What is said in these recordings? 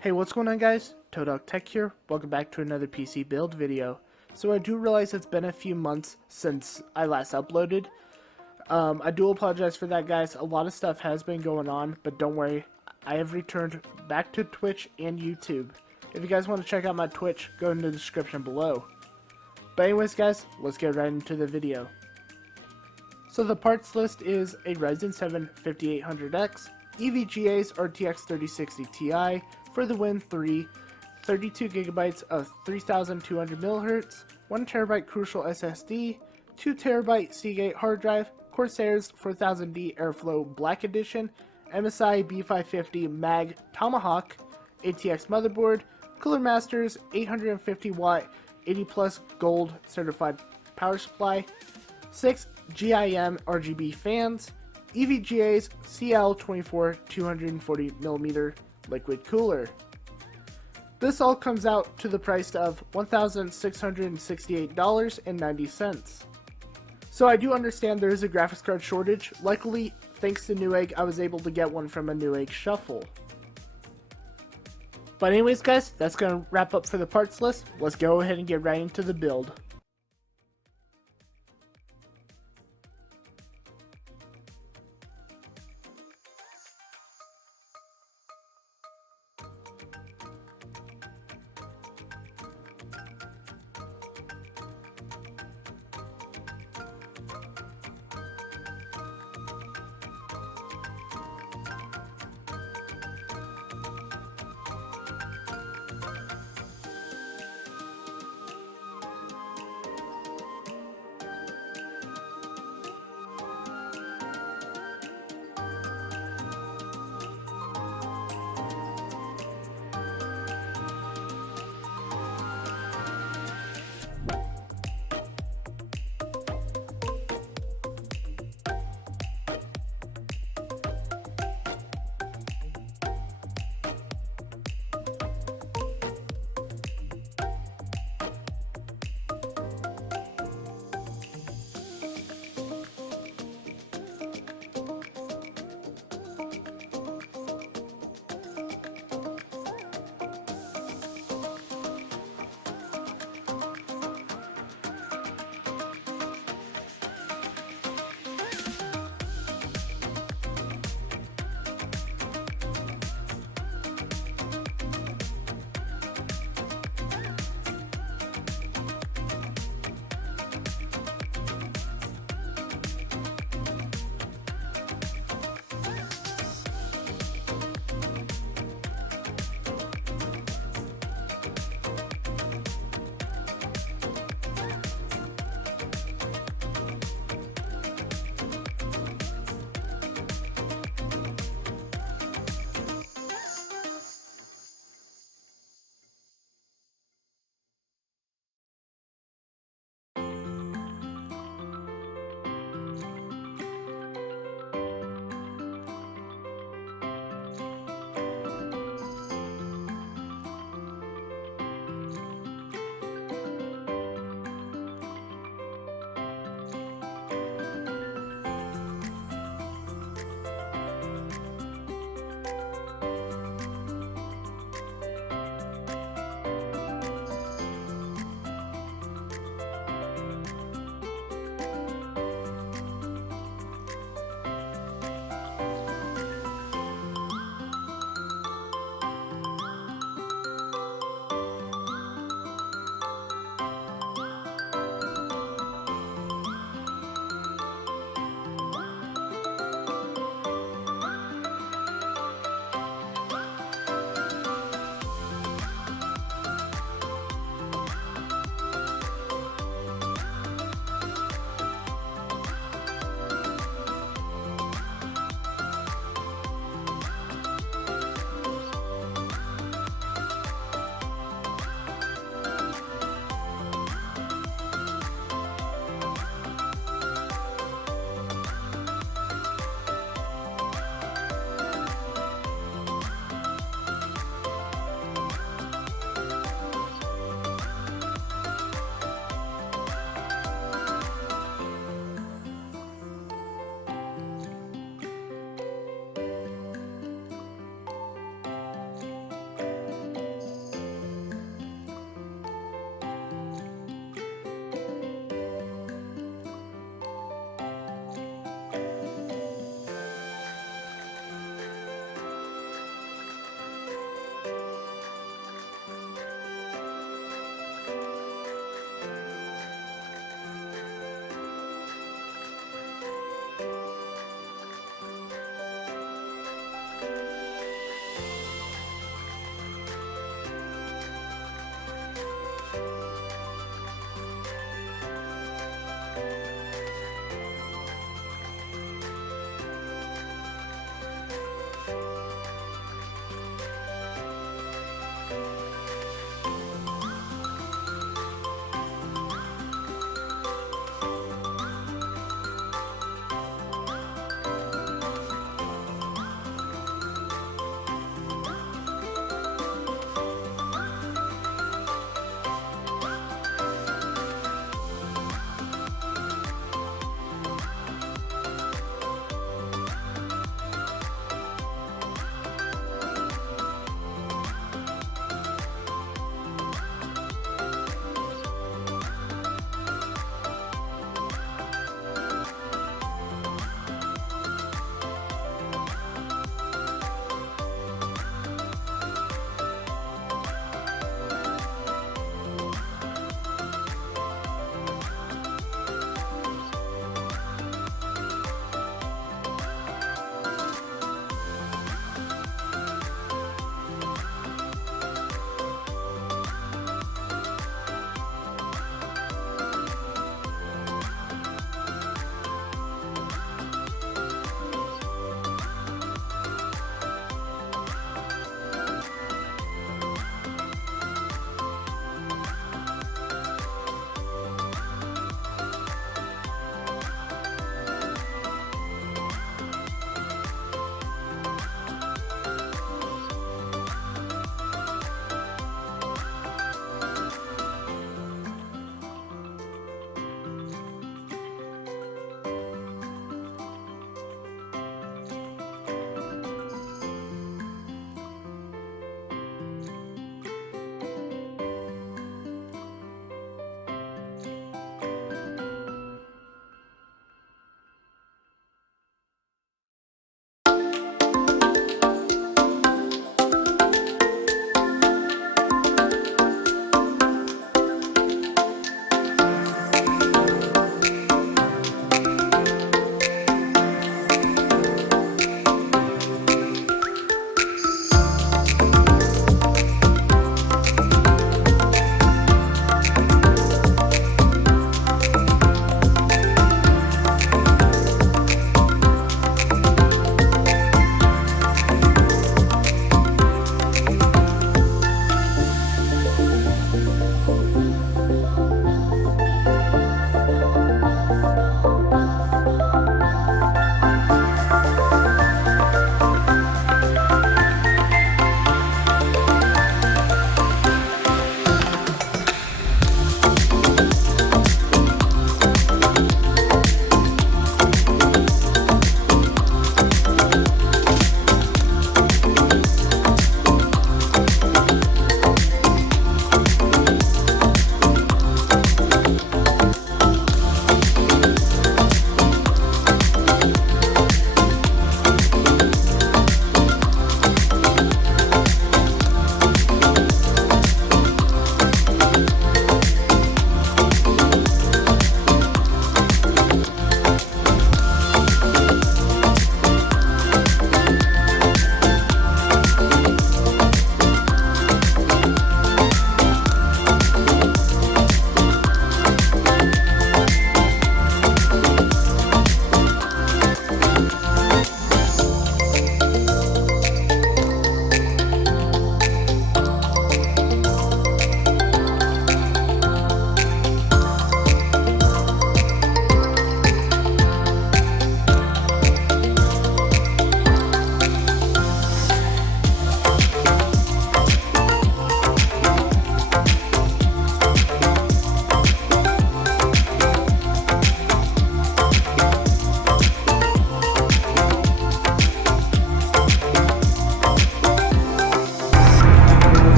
Hey, what's going on, guys? Todog Tech here. Welcome back to another PC build video. So I do realize it's been a few months since I last uploaded. I do apologize for that, guys. A lot of stuff has been going on, but don't worry. I have returned back to Twitch and YouTube. If you guys want to check out my Twitch, go in the description below. But anyways, guys, let's get right into the video. So the parts list is a Ryzen 7 5800X, EVGA's RTX 3060 Ti, for the Win 3, 32 gigabytes of 3200 MHz, 1 terabyte Crucial SSD, 2 terabyte Seagate hard drive, Corsair's 4000D Airflow Black Edition, MSI B550 Mag Tomahawk, ATX motherboard, Cooler Masters 850 watt 80 plus gold certified power supply, 6 GIM RGB fans, EVGA's CL24 240mm liquid cooler. This all comes out to the price of $1,668.90. So I do understand there is a graphics card shortage. Luckily, thanks to Newegg, I was able to get one from a Newegg Shuffle. But anyways, guys, that's going to wrap up for the parts list. Let's go ahead and get right into the build.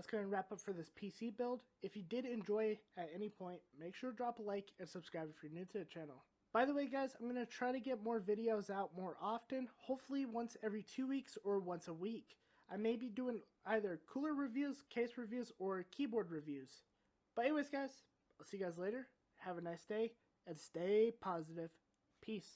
that's going to wrap up for this PC build. If you did enjoy at any point, make sure to drop a like and subscribe if you're new to the channel. By the way, guys, I'm going to try to get more videos out more often, hopefully once every 2 weeks or once a week. I may be doing either cooler reviews, case reviews, or keyboard reviews. But anyways, guys, I'll see you guys later. Have a nice day, and stay positive. Peace.